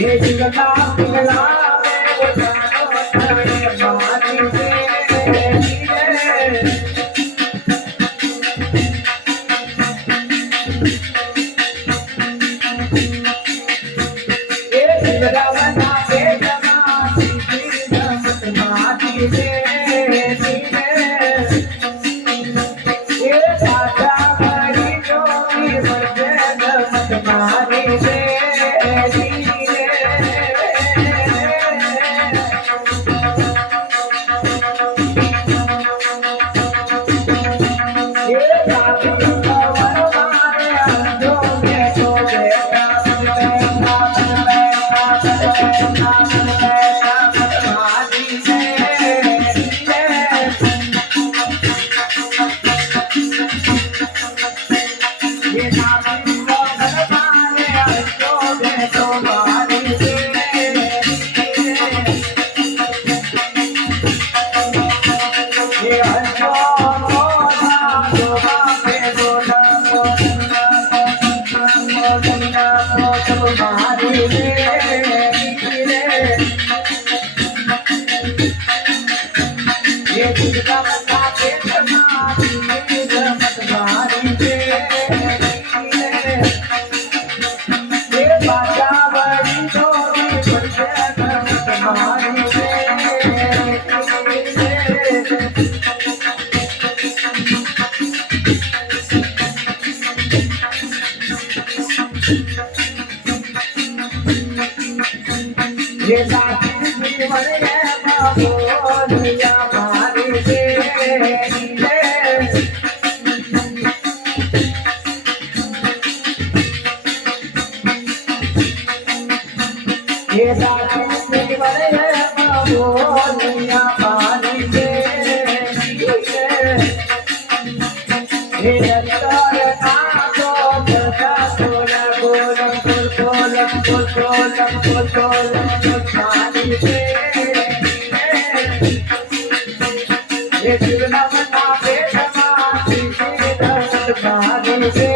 ये जिगला पिघला रे जानो तवे मानी से ये जिगला बना के जमाती मत मानी से ये साजा भरी जोड़ी बजे मत मानी से ये साथी जीवन बोलिया मारी से ये साथी जीवन बोलिया मारी से ये अंतर ना तो बता बोला बोला बोला बोला बोला ये जिगला बना के जमाती मत मानी से